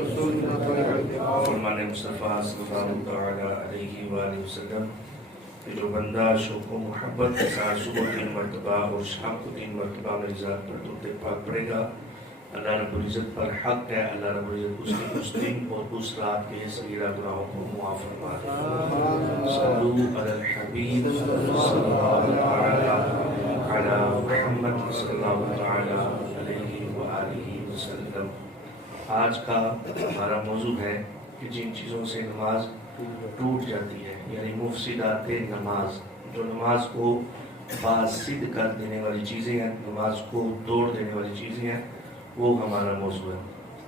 فرمان مصطفیٰ صلی اللہ علیہ وآلہ وسلم کہ جو بندہ شوق و محبت کے ساتھ صبح 3 مرتبہ اور شام کو 3 مرتبہ میری ذات پر درود پاک پڑھے گا، اللہ رب العزت پر حق ہے اللہ رب العزت اس دن اور اس رات کے صغیرہ گناہوں کو معاف فرما دے۔ صلو علی الحبیب صلی اللہ علی محمد صلی اللہ علیہ وآلہ وسلم۔ آج کا ہمارا موضوع ہے کہ جن چیزوں سے نماز ٹوٹ جاتی ہے، یعنی مفسدات نماز، جو نماز کو فاسد کر دینے والی چیزیں ہیں، نماز کو توڑ دینے والی چیزیں ہیں، وہ ہمارا موضوع ہے۔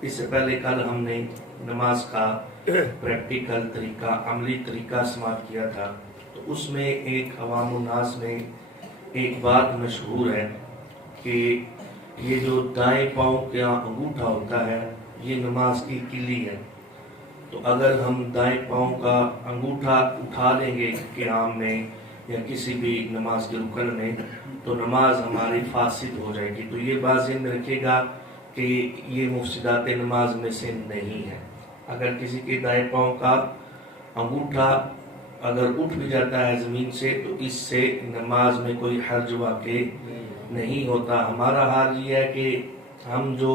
اس سے پہلے کل ہم نے نماز کا پریکٹیکل طریقہ، عملی طریقہ سماعت کیا تھا، تو اس میں ایک عوام الناس میں ایک بات مشہور ہے کہ یہ جو دائیں پاؤں کا انگوٹھا ہوتا ہے یہ نماز کی کلی ہے، تو اگر ہم دائیں پاؤں کا انگوٹھا اٹھا لیں گے قیام میں یا کسی بھی نماز کے رکن میں تو نماز ہماری فاسد ہو جائے گی۔ تو یہ بات ذہن میں رکھے گا کہ یہ مفسدات نماز میں سے نہیں ہے۔ اگر کسی کے دائیں پاؤں کا انگوٹھا اگر اٹھ بھی جاتا ہے زمین سے تو اس سے نماز میں کوئی حرج واقع نہیں ہوتا۔ ہمارا حال یہ ہے کہ ہم جو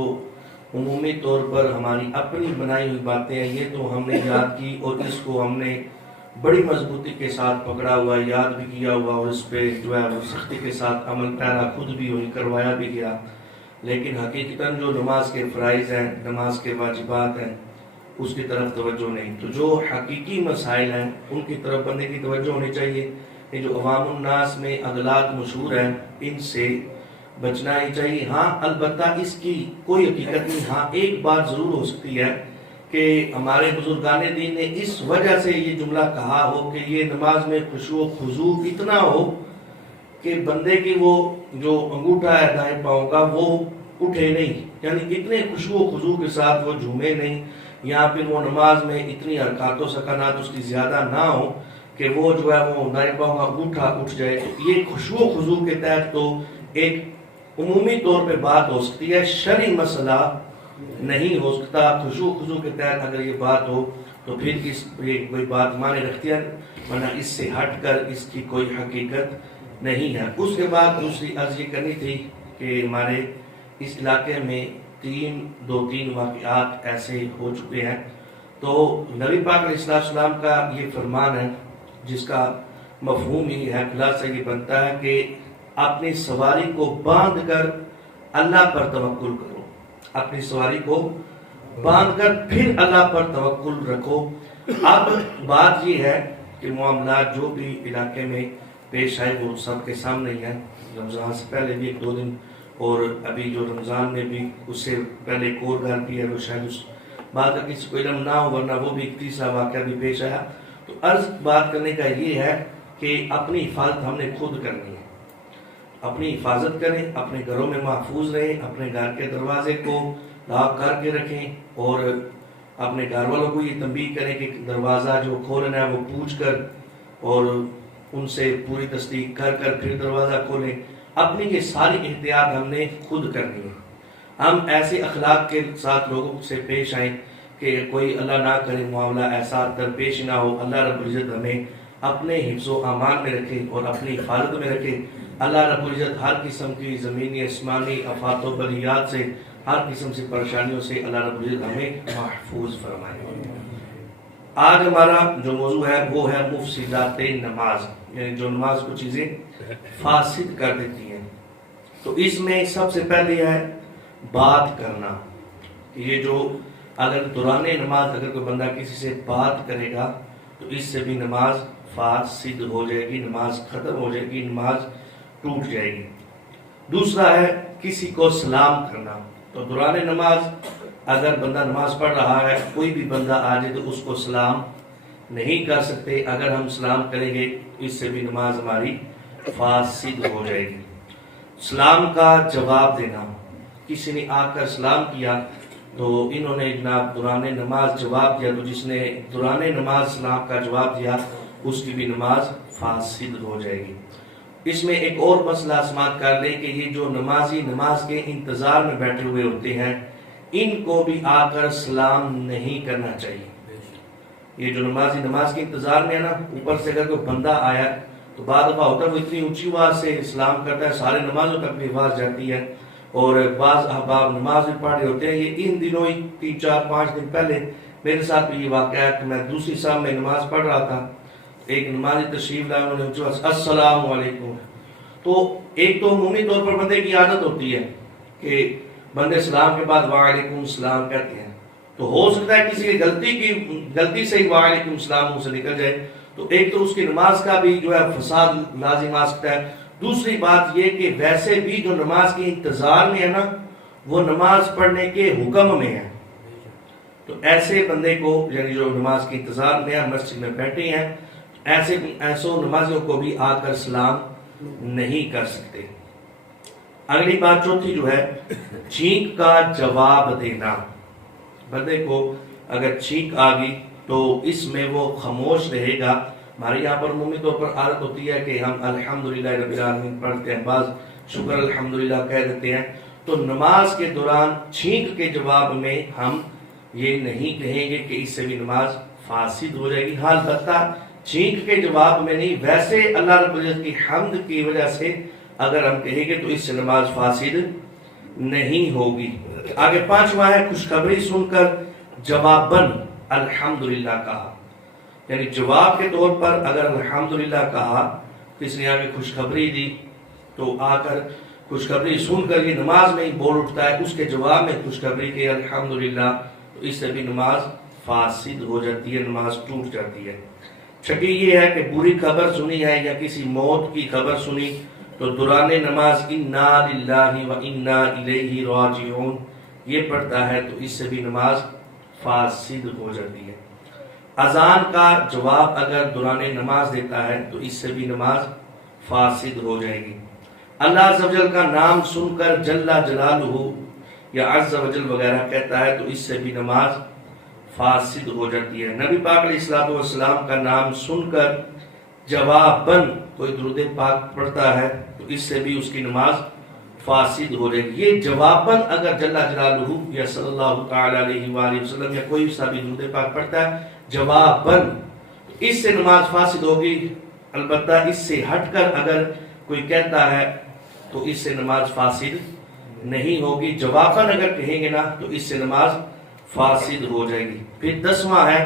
عمومی طور پر ہماری اپنی بنائی ہوئی باتیں ہیں یہ تو ہم نے یاد کی اور اس کو ہم نے بڑی مضبوطی کے ساتھ پکڑا ہوا، یاد بھی کیا ہوا اور اس پہ جو ہے وہ سختی کے ساتھ عمل پیرا خود بھی ہوئی کروایا بھی گیا، لیکن حقیقتاً جو نماز کے فرائض ہیں، نماز کے واجبات ہیں، اس کی طرف توجہ نہیں۔ تو جو حقیقی مسائل ہیں ان کی طرف بندے کی توجہ ہونی چاہیے۔ یہ جو عوام الناس میں اغلاط مشہور ہیں ان سے بچنا ہی چاہیے۔ ہاں البتہ اس کی کوئی حقیقت نہیں، ہاں ایک بات ضرور ہو سکتی ہے کہ ہمارے بزرگان دین نے اس وجہ سے یہ جملہ کہا ہو کہ یہ نماز میں خشوع و خضوع اتنا ہو کہ بندے کی وہ جو انگوٹھا ہے دائیں پاؤں کا وہ اٹھے نہیں، یعنی اتنے خشوع و خضوع کے ساتھ وہ جھومے نہیں، یا پھر وہ نماز میں اتنی حرکات و سکنات اس کی زیادہ نہ ہو کہ وہ جو ہے وہ دائیں پاؤں کا انگوٹھا اٹھ جائے۔ یہ خشوع و خضوع کے تحت تو ایک عمومی طور پہ بات ہو سکتی ہے، شرعی مسئلہ نہیں ہو سکتا۔ خشوع و خضوع کے تحت اگر یہ بات ہو تو پھر یہ کوئی بات مانے رکھتی ہے، ورنہ اس سے ہٹ کر اس کی کوئی حقیقت نہیں ہے۔ اس کے بعد دوسری عرض یہ کرنی تھی کہ ہمارے اس علاقے میں دو تین واقعات ایسے ہو چکے ہیں، تو نبی پاک علیہ السلام کا یہ فرمان ہے جس کا مفہوم یہ ہے، خلاصہ یہ بنتا ہے کہ اپنی سواری کو باندھ کر اللہ پر توکل کرو، اپنی سواری کو باندھ کر پھر اللہ پر توکل رکھو۔ اب بات یہ ہے کہ معاملات جو بھی علاقے میں پیش آئے وہ سب کے سامنے ہی ہیں۔ رمضان سے پہلے بھی 1-2 دن اور ابھی جو رمضان میں بھی اس سے پہلے ایک اور گھر بھی ہے، وہ شاید اس بات کا کسی کو علم نہ ہو، ورنہ وہ بھی ایک تیسرا واقعہ بھی پیش آیا۔ تو عرض بات کرنے کا یہ ہے کہ اپنی حفاظت ہم نے خود کرنی ہے، اپنی حفاظت کریں، اپنے گھروں میں محفوظ رہیں، اپنے گھر کے دروازے کو لاک کر کے رکھیں اور اپنے گھر والوں کو یہ تنبیہ کریں کہ دروازہ جو کھولنا ہے وہ پوچھ کر اور ان سے پوری تصدیق کر کر پھر دروازہ کھولیں۔ اپنی یہ ساری احتیاط ہم نے خود کرنی ہے۔ ہم ایسے اخلاق کے ساتھ لوگوں سے پیش آئیں کہ کوئی اللہ نہ کرے معاملہ ایسا درپیش نہ ہو۔ اللہ رب العزت ہمیں اپنے حفظ و امان میں رکھے اور اپنی حفاظت میں رکھے۔ اللہ رب العزت ہر قسم کی زمینی آسمانی آفات و بلیات سے، ہر قسم سے پریشانیوں سے اللہ رب العزت ہمیں محفوظ فرمائے۔ آج ہمارا جو موضوع ہے وہ ہے مفسدات نماز، یعنی جو نماز کو چیزیں فاسد کر دیتی ہیں۔ تو اس میں سب سے پہلے ہے بات کرنا۔ یہ جو اگر دوران نماز اگر کوئی بندہ کسی سے بات کرے گا تو اس سے بھی نماز فاسد ہو جائے گی، نماز ختم ہو جائے گی، نماز ٹوٹ جائے گی۔ دوسرا ہے کسی کو سلام کرنا۔ تو دوران نماز اگر بندہ نماز پڑھ رہا ہے، کوئی بھی بندہ آ جائے تو اس کو سلام نہیں کر سکتے۔ اگر ہم سلام کریں گے اس سے بھی نماز ہماری فاسد ہو جائے گی۔ سلام کا جواب دینا، کسی نے آ کر سلام کیا تو انہوں نے جناب دوران نماز جواب دیا، تو جس نے دوران نماز سلام کا جواب دیا اس کی بھی نماز فاسد ہو جائے گی۔ اس میں ایک اور مسئلہ سماعت کر لیں کہ یہ جو نمازی نماز کے انتظار میں بیٹھے ہوئے ہوتے ہیں، ان کو بھی آ کر سلام نہیں کرنا چاہیے. یہ جو نمازی نماز کے انتظار میں ہے نا، اوپر سے اگر کوئی بندہ آیا تو بعض دفعہ ہوتا ہے وہ اتنی اونچی آواز سے سلام کرتا ہے، سارے نمازوں تک بھی آواز جاتی ہے، اور بعض احباب نماز بھی پڑھ رہے ہوتے ہیں. یہ ان دنوں ہی 3 4 5 دن پہلے میرے ساتھ بھی یہ واقعہ ہے کہ میں دوسری صاحب میں نماز پڑھ رہا تھا، ایک نمازی تشریف لائے، انہوں نے السلام علیکم. تو ایک تو عمومی طور پر بندے کی عادت ہوتی ہے کہ بندے سلام کے بعد وعلیکم السلام کہتے ہیں، تو ہو سکتا ہے کسی کی غلطی سے ہی وعلیکم السلام منہ سے نکل جائے، تو ایک تو اس کی نماز کا بھی جو ہے فساد لازم آ سکتا ہے. دوسری بات یہ کہ ویسے بھی جو نماز کے انتظار میں ہے نا، وہ نماز پڑھنے کے حکم میں ہے. تو ایسے بندے کو، یعنی جو نماز کے انتظار میں مسجد میں بیٹھے ہیں، ایسو نمازیوں کو بھی آ کر سلام نہیں کر سکتے. اگلی بات چوتھی جو ہے، چھینک کا جواب دینا. بندے کو اگر چھینک آ گئی تو اس میں وہ خاموش رہے گا. ہمارے یہاں پر عمومی طور پر عادت ہوتی ہے کہ ہم الحمدللہ رب العالمین پڑھتے ہیں، بعض شکر الحمدللہ کہہ دیتے ہیں. تو نماز کے دوران چھینک کے جواب میں ہم یہ نہیں کہیں گے کہ اس سے بھی نماز فاسد ہو جائے گی. حال البتہ چھینک کے جواب میں نہیں، ویسے اللہ رب العزت کی حمد کی وجہ سے اگر ہم کہیں گے تو اس سے نماز فاسد نہیں ہوگی. آگے 5واں ہے، خوشخبری سن کر جواباً الحمدللہ کہا. یعنی جواب کے طور پر اگر الحمدللہ کہا، کس نے آگے خوشخبری دی تو آ کر خوشخبری سن کر یہ نماز میں ہی بول اٹھتا ہے، اس کے جواب میں خوشخبری کے الحمدللہ، تو اس سے بھی نماز فاسد ہو جاتی ہے، نماز ٹوٹ جاتی ہے. چھٹی یہ ہے کہ بری خبر سنی ہے یا کسی موت کی خبر سنی تو دوران نماز انا للہ و انا الیہ راجعون یہ پڑھتا ہے تو اس سے بھی نماز فاسد ہو جاتی ہے. اذان کا جواب اگر دوران نماز دیتا ہے تو اس سے بھی نماز فاسد ہو جائے گی. اللہ عز و جل کا نام سن کر جل جلالہ یا عز و جل وغیرہ کہتا ہے تو اس سے بھی نماز فاسد ہو جاتی ہے. نبی پاک علیہ السلام کا نام سن کر جواباً کوئی درود پاک پڑھتا ہے تو اس سے بھی اس کی نماز فاسد ہو جائے گی. یہ جواباً اگر جل جلالہ یا صلی اللہ تعالی علیہ وآلہ وسلم یا کوئی صحابی درود پاک پڑھتا ہے جواباً، اس سے نماز فاسد ہوگی. البتہ اس سے ہٹ کر اگر کوئی کہتا ہے تو اس سے نماز فاسد نہیں ہوگی. جواباً اگر کہیں گے نا تو اس سے نماز فاسد ہو جائے گی. پھر 10واں ہے،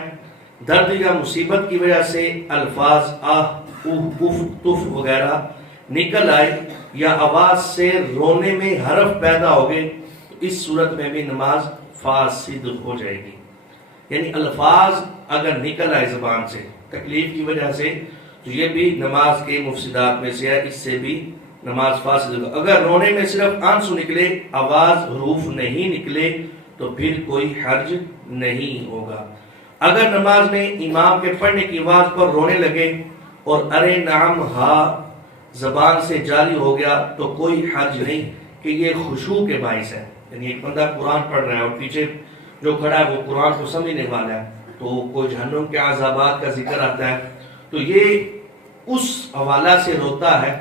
درد یا مصیبت کی وجہ سے الفاظ آہ اوہ اف تف وغیرہ نکل آئے یا آواز سے رونے میں حرف پیدا ہو گئے تو اس صورت میں بھی نماز فاسد ہو جائے گی. یعنی الفاظ اگر نکل آئے زبان سے تکلیف کی وجہ سے تو یہ بھی نماز کے مفسدات میں سے ہے، اس سے بھی نماز فاسد ہوگا. اگر رونے میں صرف آنسو نکلے، آواز حروف نہیں نکلے تو پھر کوئی حرج نہیں ہوگا. اگر نماز میں امام کے پڑھنے کی آواز پر رونے لگے اور ارے نعم ہا زبان سے جاری ہو گیا تو کوئی حرج نہیں کہ یہ خشوع کے باعث ہے. یعنی ایک بندہ قرآن پڑھ رہا ہے اور پیچھے جو کھڑا ہے وہ قرآن کو سمجھنے والا ہے تو کوئی جہنم کے عذابات کا ذکر آتا ہے تو یہ اس حوالہ سے روتا ہے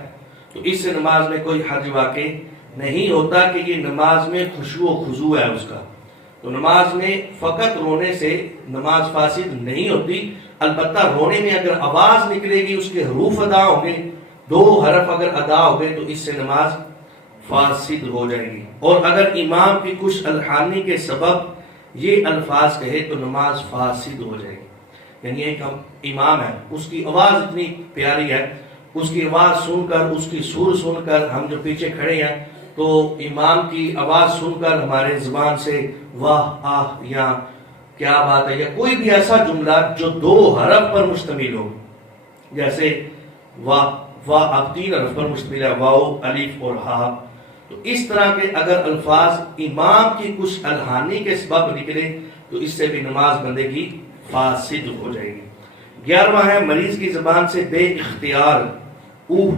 تو اس سے نماز میں کوئی حرج واقع نہیں ہوتا کہ یہ نماز میں خشوع و خضوع ہے اس کا. تو نماز میں فقط رونے سے نماز فاسد نہیں ہوتی. البتہ رونے میں اگر آواز نکلے گی، اس کے حروف ادا ہوں گے، 2 حرف اگر ادا ہو گئے تو اس سے نماز فاسد ہو جائے گی. اور اگر امام کی کچھ الحانی کے سبب یہ الفاظ کہے تو نماز فاسد ہو جائے گی. یعنی ایک امام ہے، اس کی آواز اتنی پیاری ہے، اس کی آواز سن کر، اس کی سر سن کر ہم جو پیچھے کھڑے ہیں تو امام کی آواز سن کر ہمارے زبان سے واہ آہ یا کیا بات ہے یا کوئی بھی ایسا جملہ جو 2 حرف پر مشتمل ہو، جیسے واہ واہ اب 3 حرف پر مشتمل ہے، واو الف اور ہا، تو اس طرح کے اگر الفاظ امام کی کچھ الحانی کے سبب نکلے تو اس سے بھی نماز بندے کی فاسد ہو جائے گی. 11واں ہے، مریض کی زبان سے بے اختیار اوہ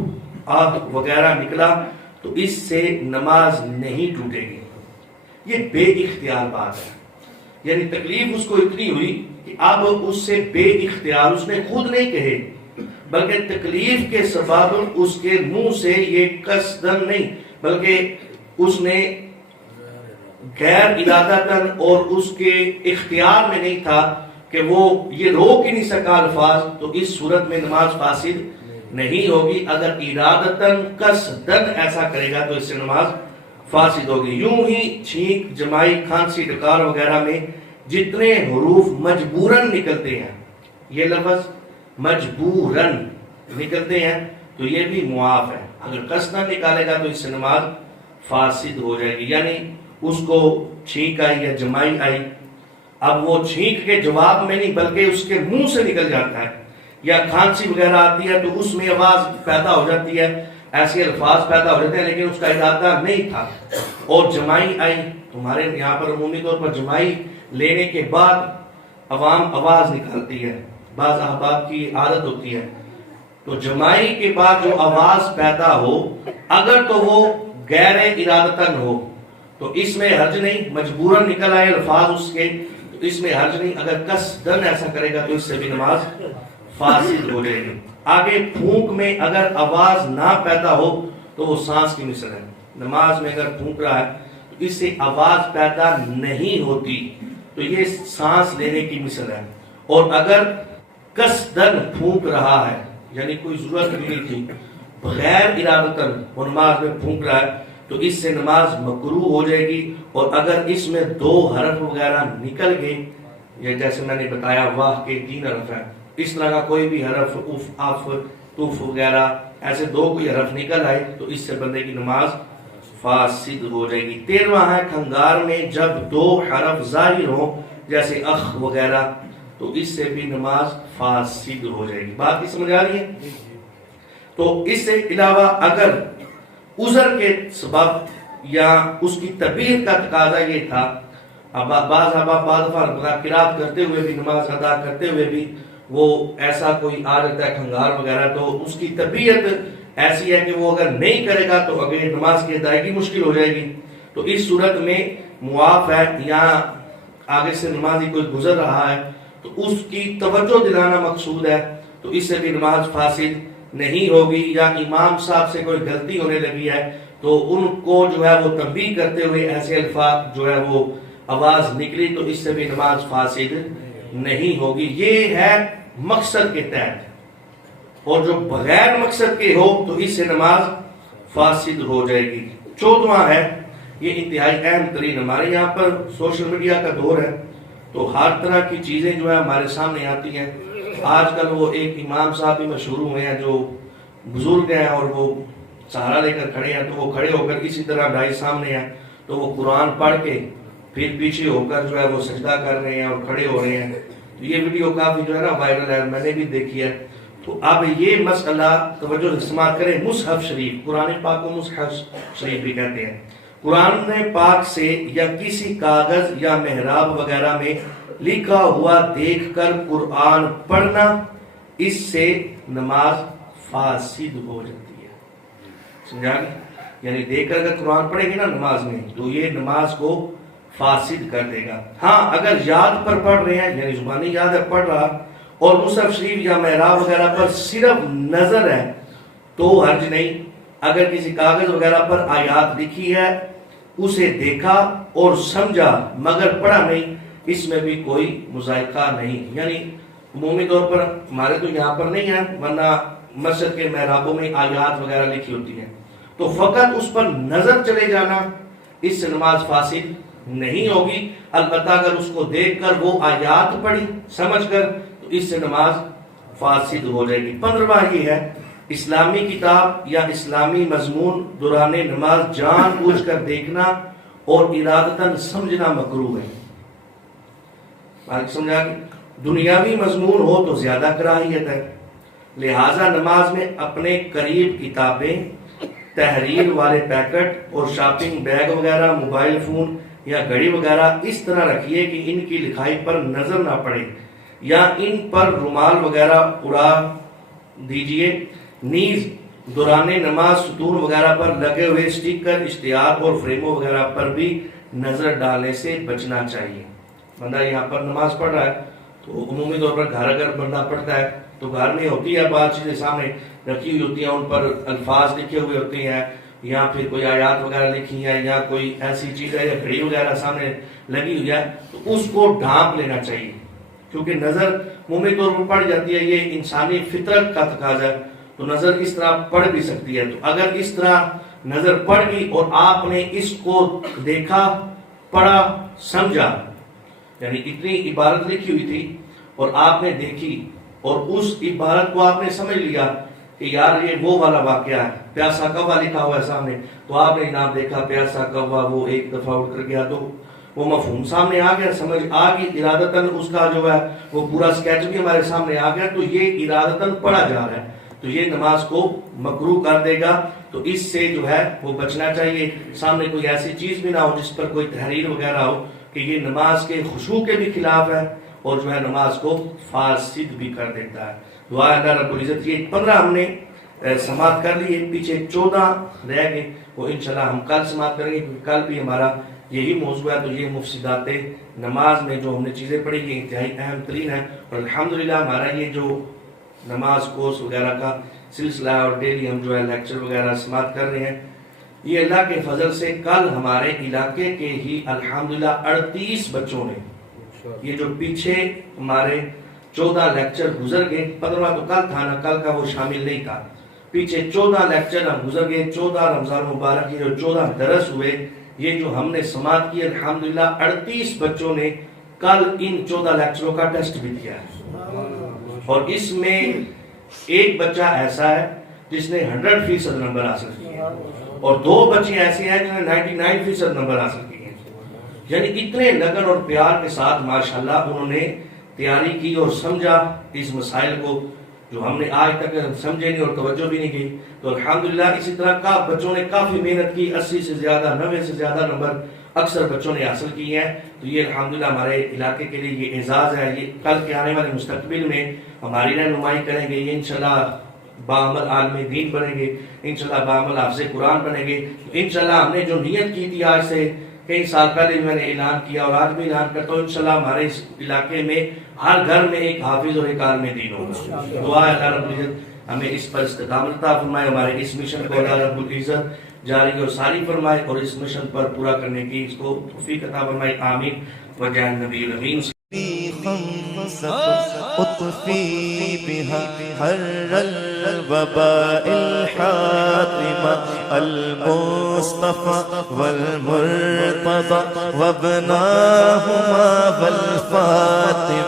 آہ وغیرہ نکلا تو اس سے نماز نہیں ٹوٹے گی. یہ بے اختیار بات ہے، یعنی تکلیف اس کو اتنی ہوئی کہ اب اس سے بے اختیار، اس نے خود نہیں کہے بلکہ تکلیف کے سبب اس کے منہ سے یہ قصدن نہیں بلکہ اس نے غیر ارادتاً اور اس کے اختیار میں نہیں تھا کہ وہ یہ روک ہی نہیں سکا الفاظ، تو اس صورت میں نماز فاسد نہیں ہوگی۔ اگر ارادتاً قصداً ایسا کرے گا تو اس سے نماز فاسد ہوگی۔ یوں ہی چھینک، جمائی، کھانسی، ڈکار وغیرہ میں جتنے حروف مجبوراً نکلتے ہیں، یہ لفظ مجبوراً نکلتے ہیں تو یہ بھی معاف ہے۔ اگر قصداً نکالے گا تو اس سے نماز فاسد ہو جائے گی، یعنی اس کو چھینک آئی یا جمائی آئی، اب وہ چھینک کے جواب میں نہیں بلکہ اس کے منہ سے نکل جاتا ہے، یا کھانسی وغیرہ آتی ہے تو اس میں آواز پیدا ہو جاتی ہے، ایسے الفاظ پیدا ہو جاتے ہیں لیکن اس کا ارادہ نہیں تھا، اور جمائی آئی۔ تمہارے یہاں پر عمومی طور پر جمائی لینے کے بعد عوام آواز نکالتی ہے، بعض احباب کی عادت ہوتی ہے، تو جمائی کے بعد جو آواز پیدا ہو اگر تو وہ غیر ارادتاً ہو تو اس میں حرج نہیں، مجبوراً نکل آئے الفاظ اس کے تو اس میں حرج نہیں۔ اگر قصداً ایسا کرے گا تو اس سے بھی نماز فاسد ہو جائے گی۔ آگے پھونک میں اگر آواز نہ پیدا ہو تو وہ سانس کی مثل ہے، نماز میں اگر پھونک رہا ہے تو اس سے آواز پیدا نہیں ہوتی تو یہ سانس لینے کی مثل ہے، اور اگر قصداً پھونک رہا ہے یعنی کوئی ضرورت بھی نہیں تھی، بغیر ارادتاً وہ نماز میں پھونک رہا ہے تو اس سے نماز مکروہ ہو جائے گی۔ اور اگر اس میں 2 حرف وغیرہ نکل گئے، یہ جیسے میں نے بتایا واہ کے 3 حرف ہیں، اس طرح کا کوئی بھی حرف اف، اف، تف وغیرہ ایسے 2 کوئی حرف نکل آئے تو اس سے بندے کی نماز فاسد ہو جائے گی۔ 13واں ہے کھنگار میں جب 2 حرف ظاہر ہوں جیسے اخ وغیرہ تو اس سے بھی نماز فاسد ہو جائے گی۔ بات کی سمجھ آ رہی ہے؟ تو اس سے علاوہ اگر عذر کے سبب یا اس کی طبیعت کا تقاضا یہ تھا، بعض دفعہ مذاکرات کرتے ہوئے بھی، نماز ادا کرتے ہوئے بھی وہ ایسا کوئی عادت ہے کھنگار وغیرہ، تو اس کی طبیعت ایسی ہے کہ وہ اگر نہیں کرے گا تو اگر نماز کی ادائیگی مشکل ہو جائے گی، تو اس صورت میں معاف ہے، یا آگے سے نمازی کوئی گزر رہا ہے تو اس کی توجہ دلانا مقصود ہے تو اس سے بھی نماز فاسد نہیں ہوگی، یا امام صاحب سے کوئی غلطی ہونے لگی ہے تو ان کو جو ہے وہ تنبیہ کرتے ہوئے ایسے الفاظ جو ہے وہ آواز نکلی تو اس سے بھی نماز فاسد نہیں ہوگی۔ یہ ہے مقصد کے تحت، اور جو بغیر مقصد کے ہو تو اس سے نماز فاسد ہو جائے گی۔ 14واں ہے، یہ انتہائی اہم ترین، ہمارے یہاں پر سوشل میڈیا کا دور ہے تو ہر طرح کی چیزیں جو ہے ہمارے سامنے آتی ہیں۔ آج کل وہ ایک امام صاحب بھی مشہور ہوئے ہیں جو بزرگ ہیں اور وہ سہارا لے کر کھڑے ہیں، تو وہ کھڑے ہو کر اسی طرح ڈھائی سامنے ہیں تو وہ قرآن پڑھ کے پھر پیچھے ہو کر جو ہے وہ سجدہ کر رہے ہیں اور کھڑے ہو رہے ہیں، تو یہ ویڈیو کافی جو ہے نا وائرل ہے، میں نے بھی دیکھی ہے۔ تو اب یہ مسئلہ توجہ سماعت کریں، مصحف شریف، قرآن پاک کو مصحف شریف بھی کہتے ہیں، قرآن پاک سے یا کسی کاغذ یا محراب وغیرہ میں لکھا ہوا دیکھ کر قرآن پڑھنا، اس سے نماز فاسد ہو جاتی ہے۔ سمجھا گیا؟ یعنی دیکھ کر اگر قرآن پڑھیں گے نا نماز میں تو یہ نماز کو فاسد کر دے گا۔ ہاں اگر یاد پر پڑھ رہے ہیں، یعنی زبانی یاد ہے پڑھ رہا، اور مصحف شریف یا محراب وغیرہ پر صرف نظر ہے تو حرج نہیں۔ اگر کسی کاغذ وغیرہ پر آیات لکھی ہے، اسے دیکھا اور سمجھا مگر پڑھا نہیں، اس میں بھی کوئی مذائقہ نہیں۔ یعنی عمومی طور پر ہمارے تو یہاں پر نہیں ہے، ورنہ مسجد کے محرابوں میں آیات وغیرہ لکھی ہوتی ہیں، تو فقط اس پر نظر چلے جانا، اس سے نماز فاسد نہیں ہوگی۔ البتہ اگر اس کو دیکھ کر وہ آیات پڑھی سمجھ کر تو اس سے نماز فاسد ہو جائے گی۔ 15واں یہ ہے، اسلامی کتاب یا اسلامی مضمون دوران نماز جان بوجھ کر دیکھنا اور ارادتاً سمجھنا مکروہ ہے۔ سمجھا کہ دنیاوی مضمون ہو تو زیادہ کراہیت ہے، لہٰذا نماز میں اپنے قریب کتابیں، تحریر والے پیکٹ اور شاپنگ بیگ وغیرہ، موبائل فون یا گھڑی وغیرہ اس طرح رکھیے کہ ان کی لکھائی پر نظر نہ پڑے، یا ان پر رومال وغیرہ اڑا دیجئے۔ نیز دوران نماز ستون وغیرہ پر لگے ہوئے سٹیکر، اشتہار اور فریموں وغیرہ پر بھی نظر ڈالنے سے بچنا چاہیے۔ بندہ یہاں پر نماز پڑھ رہا ہے تو عمومی طور پر گھر اگر بندہ پڑھتا ہے تو گھر میں ہوتی ہے بعض چیزیں سامنے رکھی ہوئی ہوتی ہیں، ان پر الفاظ لکھے ہوئے ہوتے ہیں، یا پھر کوئی آیات وغیرہ لکھی ہے یا کوئی ایسی چیز ہے یا گھڑی وغیرہ سامنے لگی ہوئی ہے تو اس کو ڈھانپ لینا چاہیے، کیونکہ نظر مومی طور پر پڑ جاتی ہے، یہ انسانی فطرت کا تقاضا ہے، تو نظر اس طرح پڑ بھی سکتی ہے۔ تو اگر اس طرح نظر پڑ گئی اور آپ نے اس کو دیکھا، پڑھا، سمجھا، یعنی اتنی عبارت لکھی ہوئی تھی اور آپ نے دیکھی اور اس عبارت کو آپ نے سمجھ لیا کہ یار یہ وہ والا واقعہ ہے، پیاسا کوا لکھا ہوا ہے سامنے، تو آپ نے جناب دیکھا پیاسا کوا وہ ایک دفعہ اٹھ کر گیا، تو وہ مفہوم سامنے آ گیا، سمجھ آ گئی، ارادتاً اس کا جو ہے وہ پورا سکیچ بھی ہمارے سامنے آ گیا، تو یہ ارادتاً پڑھا جا رہا ہے، تو یہ نماز کو مکروہ کر دے گا۔ تو اس سے جو ہے وہ بچنا چاہیے، سامنے کوئی ایسی چیز بھی نہ ہو جس پر کوئی تحریر وغیرہ ہو کہ یہ نماز کے خشوع کے بھی خلاف ہے اور جو ہے نماز کو فاسد بھی کر دیتا ہے۔ دعا اللہ رب العزت، یہ 15 ہم نے سماعت کر لی ہے، پیچھے 14 رہ گئے، وہ انشاءاللہ ہم کل سماعت کریں گے، کیونکہ کل بھی ہمارا یہی موضوع ہے۔ تو یہ مفسدات نماز میں جو ہم نے چیزیں پڑھی یہ انتہائی اہم ترین ہے، اور الحمدللہ ہمارا یہ جو نماز کورس وغیرہ کا سلسلہ اور ڈیلی ہم جو ہے لیکچر وغیرہ سماعت کر رہے ہیں، یہ اللہ کے فضل سے کل ہمارے علاقے کے ہی الحمدللہ 38 بچوں نے، یہ جو پیچھے ہمارے 14 لیکچر گزر گئے، 15واں تو کل تھا نا، کل کا وہ شامل نہیں تھا، پیچھے 14 لیکچر ہم گزر گئے، 14 رمضان مبارک کے جو 14 درس ہوئے، یہ جو ہم نے سماعت کی الحمدللہ 38 بچوں نے کل ان 14 لیکچروں کا ٹیسٹ بھی دیا ہے، اور اس میں ایک بچہ ایسا ہے جس نے 100% نمبر حاصل کیے ہیں، اور 2 بچے ایسے ہیں جنہوں نے 99% نمبر حاصل کیے ہیں، یعنی اتنے لگن اور پیار کے ساتھ ماشاءاللہ انہوں نے تیاری کی اور سمجھا اس مسائل کو جو ہم نے آج تک سمجھے نہیں اور توجہ بھی نہیں کی۔ تو الحمدللہ اسی طرح کا بچوں نے کافی محنت کی، 80 سے زیادہ 90 سے زیادہ نمبر اکثر بچوں نے حاصل کیے ہیں، تو یہ الحمدللہ ہمارے علاقے کے لیے یہ اعزاز ہے۔ یہ کل کے آنے والے مستقبل میں ہماری رہنمائی کریں گے، یہ انشاءاللہ باعمل عالم دین بنیں گے، انشاءاللہ باعمل حافظ قرآن بنیں گے۔ انشاءاللہ ہم نے جو نیت کی تھی آج سے کئی سال پہلے میں نے اعلان کیا اور آج بھی اعلان کرتا ہوں، انشاءاللہ ہمارے اس علاقے میں ہر گھر میں ایک حافظ اور ایک عالم دین ہوگا۔ دعا ہے اللہ رب العزت ہمیں اس پر استقامت عطا فرمائے، ہمارے اس مشن کو اللہ رب العزت جاری اور ساری فرمائے، اور اس مشن پر پورا کرنے کی اس کو توفیق عطا فرمائے، آمین وجہ نبی الامین۔ اطفی بها حر الوباء الحاطمة المصطفى والمرتضى وابناهما والفاطمة